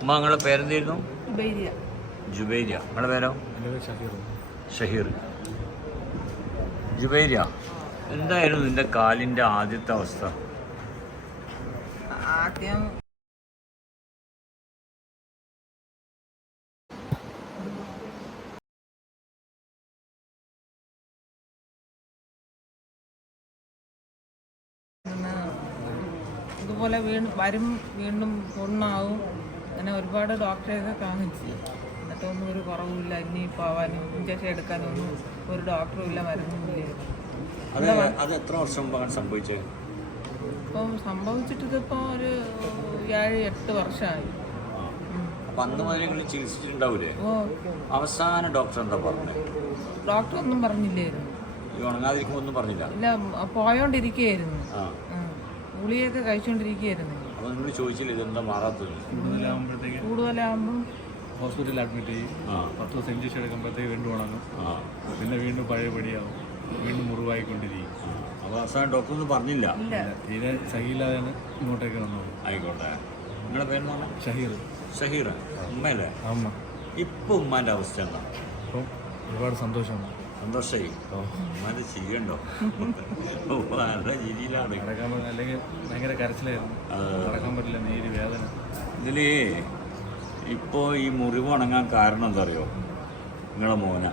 അമ്മ നിങ്ങളുടെ പേരെന്തായിരുന്നു? ബൈരിയ ജുബൈരിയ. നിങ്ങളുടെ പേരോ? ഷഹീർ. ജുബൈരിയ എന്തായിരുന്നു നിന്റെ കാലിന്റെ ആദ്യത്തെ അവസ്ഥ? ആദ്യം ഇതുപോലെ വീണ്ടും വരും വീണ്ടും പൊണ്ണാവും അങ്ങനെ ഒരുപാട് ഡോക്ടറെയൊക്കെ കാണിച്ചു. എന്നിട്ടൊന്നും ഒരു കുറവുമില്ല. ഇനി പോവാനും ഇഞ്ചക്ഷൻ എടുക്കാനും ഒന്നും ഒരു ഡോക്ടറും ഇല്ല മരുന്നില്ല എത്ര വർഷം സംഭവിച്ചത് ഇപ്പം സംഭവിച്ചിട്ട് ഇതിപ്പോൾ ഒരു ഏഴ് എട്ട് വർഷമായി അന്ന് മുതൽ അവസാന ഡോക്ടർ എന്താ പറഞ്ഞത് ഡോക്ടർ ഒന്നും പറഞ്ഞില്ലായിരുന്നു. ഈ ഉണങ്ങാതിരിക്കുമ്പോൾ ഒന്നും പറഞ്ഞില്ല? ഇല്ല പോയോണ്ടിരിക്കുകയായിരുന്നു. ഗുളികയൊക്കെ കഴിച്ചുകൊണ്ടിരിക്കുകയായിരുന്നു അപ്പൊ നിങ്ങൾ ചോദിച്ചില്ല ഇതെന്താ മാറാത്തത്? കൂടുതലാകുമ്പോഴത്തേക്ക് കൂടുതലാകുമ്പോൾ ഹോസ്പിറ്റലിൽ അഡ്മിറ്റ് ചെയ്യും. ആ. പത്ത് ദിവസം ഇഞ്ചക്ഷൻ എടുക്കുമ്പോഴത്തേക്ക് വീണ്ടും ഉണങ്ങും. പിന്നെ വീണ്ടും പഴയ പടിയാവും. വീണ്ടും മുറിവായിക്കൊണ്ടിരിക്കും. അപ്പോൾ അവസാനം ഡോക്ടർ ഒന്നും പറഞ്ഞില്ല? ഇല്ല. തീരെ സഹിയില്ലാതെയാണ് ഇങ്ങോട്ടേക്ക് വന്നത്. ആയിക്കോട്ടെ. നിങ്ങളുടെ പേര് ഷഹീർ. ഷഹീർ. അമ്മയല്ലേ അമ്മ. ഇപ്പം ഉമ്മാന്റെ അവസ്ഥ എന്താ? അപ്പം ഒരുപാട് സന്തോഷമാണ്. സന്തോഷമായി ഓ ഉമ്മാന്റെ ചിരിയുണ്ടോ? നല്ല ചിരിയിലാണ് നടക്കാൻ പറ്റില്ല അല്ലെങ്കിൽ ഭയങ്കര കരച്ചിലായിരുന്നു. നടക്കാൻ പറ്റില്ല നേരി വേദന. ഇതിൽ ഇപ്പോ ഈ മുറിവ് ഉണങ്ങാൻ കാരണം എന്താ അറിയോ നിങ്ങളെ മോന.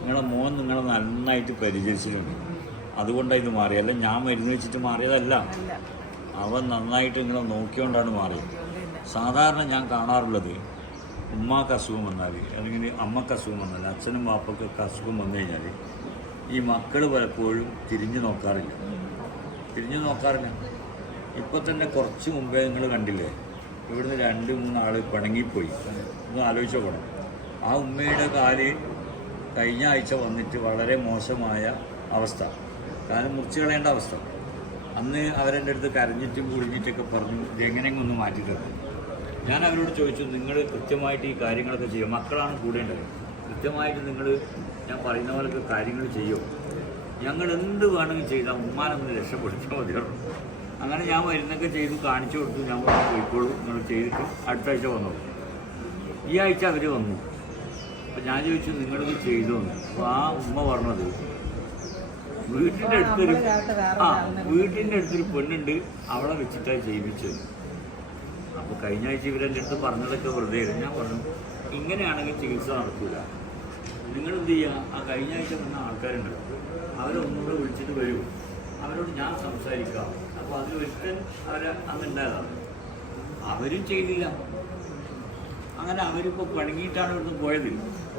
നിങ്ങളെ മോൻ നിങ്ങളെ നന്നായിട്ട് പരിചരിച്ചിട്ടുണ്ട്. അതുകൊണ്ടാണ് ഇത് മാറിയത് അല്ല ഞാൻ മരുന്ന് വെച്ചിട്ട് മാറിയതല്ല. അവൻ നന്നായിട്ട് നിങ്ങളെ നോക്കിയോണ്ടാണ് മാറിയത് സാധാരണ ഞാൻ കാണാറുള്ളത് ഉമ്മാക്ക് അസുഖം വന്നാൽ അല്ലെങ്കിൽ അമ്മയ്ക്ക് അസുഖം വന്നാൽ അച്ഛനും വാപ്പക്കൊക്കെ അസുഖം വന്നു കഴിഞ്ഞാൽ ഈ മക്കൾ പലപ്പോഴും തിരിഞ്ഞു നോക്കാറില്ല. തിരിഞ്ഞു നോക്കാറില്ല. ഇപ്പോൾ തന്നെ കുറച്ച് മുമ്പേ നിങ്ങൾ കണ്ടില്ലേ? ഇവിടുന്ന് രണ്ട് മൂന്നാൾ പിണങ്ങിപ്പോയി. ഒന്ന് ആലോചിച്ച് നോക്കണം. ആ ഉമ്മയുടെ കാൽ കഴിഞ്ഞ ആഴ്ച വന്നിട്ട് വളരെ മോശമായ അവസ്ഥ. കാലം മുറിച്ച് കളയേണ്ട അവസ്ഥ. അന്ന് അവരെന്റെ അടുത്ത് കരഞ്ഞിട്ടും കുളിഞ്ഞിട്ടൊക്കെ പറഞ്ഞു ഇതെങ്ങനെയെങ്കിലും ഒന്ന് മാറ്റി ഞാൻ അവരോട് ചോദിച്ചു നിങ്ങൾ കൃത്യമായിട്ട് ഈ കാര്യങ്ങളൊക്കെ ചെയ്യുക മക്കളാണ് കൂടേണ്ടത് കൃത്യമായിട്ട് നിങ്ങൾ ഞാൻ പറയുന്ന പോലൊക്കെ കാര്യങ്ങൾ ചെയ്യുമോ ഞങ്ങൾ എന്ത് വേണമെങ്കിൽ ചെയ്താൽ ഉമ്മാനൊന്ന് രക്ഷപ്പെടുത്താൽ മതിയുള്ളൂ അങ്ങനെ ഞാൻ മരുന്നൊക്കെ ചെയ്തു കാണിച്ചു കൊടുത്തു. ഞാൻ പോയിക്കോളൂ നിങ്ങൾ ചെയ്തിട്ട് അടുത്ത ആഴ്ച വന്നോളൂ ഈ ആഴ്ച അവർ വന്നു. അപ്പം ഞാൻ ചോദിച്ചു നിങ്ങളിത് ചെയ്തു എന്ന്? അപ്പോൾ ആ ഉമ്മ പറഞ്ഞത് വീട്ടിന്റെ അടുത്തൊരു ആ വീട്ടിന്റെ അടുത്തൊരു പെണ്ണുണ്ട് അവളെ വെച്ചിട്ടാണ് ചെയ്യിപ്പിച്ചത്. അപ്പോൾ കഴിഞ്ഞ ആഴ്ച ഇവരെന്റെ അടുത്ത് പറഞ്ഞതൊക്കെ വെറുതെ ആയിരുന്നു. ഞാൻ പറഞ്ഞു ഇങ്ങനെയാണെങ്കിൽ ചികിത്സ നടത്തില്ല നിങ്ങൾ എന്ത് ചെയ്യുക ആ കഴിഞ്ഞ ആഴ്ച വന്ന ആൾക്കാരുണ്ട് അവരൊന്നുകൂടെ വിളിച്ചിട്ട് വരൂ. അവരോട് ഞാൻ സംസാരിക്കാം. അപ്പോൾ അതിൽ ഒരുത്തൻ അവരെ അന്നുണ്ടായതാണ്. അവരും ചെയ്തില്ല. അങ്ങനെ അവരിപ്പോൾ പണങ്ങിയിട്ടാണ് ഇവിടുന്ന് പോയത്.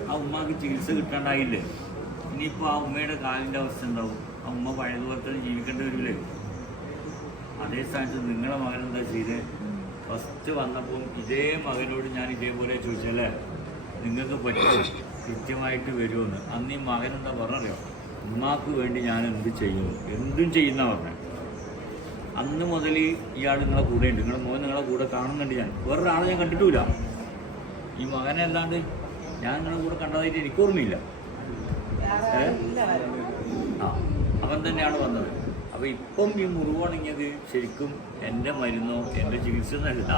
ആ ഉമ്മാക്ക് ചികിത്സ കിട്ടാണ്ടായില്ലേ? ഇനിയിപ്പോൾ ആ ഉമ്മയുടെ കാലിന്റെ അവസ്ഥ ഉണ്ടാവും ആ ഉമ്മ പഴയതുപോലെ തന്നെ ജീവിക്കേണ്ടി വരില്ലേ അതേ സ്ഥാനത്ത് നിങ്ങളുടെ മകൻ എന്താ ചെയ്തേ? ഫസ്റ്റ് വന്നപ്പോൾ ഇതേ മകനോട് ഞാൻ ഇതേപോലെ ചോദിച്ചല്ലേ നിങ്ങൾക്ക് പറ്റുമോ? കൃത്യമായിട്ട് വരുമെന്ന്? അന്ന് ഈ മകൻ എന്താ പറഞ്ഞറിയോ? ഉമ്മാക്ക് വേണ്ടി ഞാൻ എന്ത് ചെയ്യുന്നു? എന്തും ചെയ്യുന്ന പറഞ്ഞത് അന്ന് മുതൽ ഇയാൾ നിങ്ങളെ കൂടെ ഉണ്ട്. നിങ്ങളുടെ മോൻ നിങ്ങളെ കൂടെ കാണുന്നുണ്ട് ഞാൻ. വേറൊരാളെ ഞാൻ കണ്ടിട്ടില്ല ഈ മകനെ അല്ലാണ്ട് ഞാൻ നിങ്ങളെ കൂടെ കണ്ടതായിട്ട് എനിക്ക് ഓർമ്മയില്ല. ആ. അവൻ തന്നെയാണ് വന്നത്. അപ്പോൾ ഇപ്പം ഈ മുറിവുണങ്ങിയത് ശരിക്കും എന്റെ മരുന്നോ എന്റെ ചികിത്സ എന്നല്ല.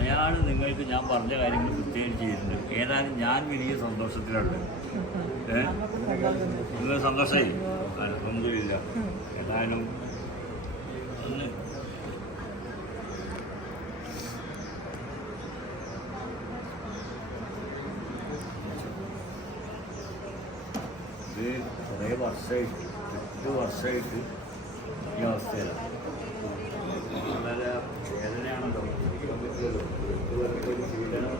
അയാൾ നിങ്ങൾക്ക് ഞാൻ പറഞ്ഞ കാര്യങ്ങൾ കൃത്യമായിട്ട് ചെയ്തിട്ടുണ്ട്. ഏതായാലും ഞാൻ വലിയ സന്തോഷത്തിലുണ്ട്. ഏഹ് നിങ്ങൾ സന്തോഷമായി അലഹമില്ല ഏതായാലും ഒന്ന്. ഇത് കുറേ വർഷമായിട്ട് എട്ട് വർഷമായിട്ട് ഈ അവസ്ഥയിലാണ് വളരെ വേദനയാണല്ലോ ഇതുവരെ ഒരു പീഡനം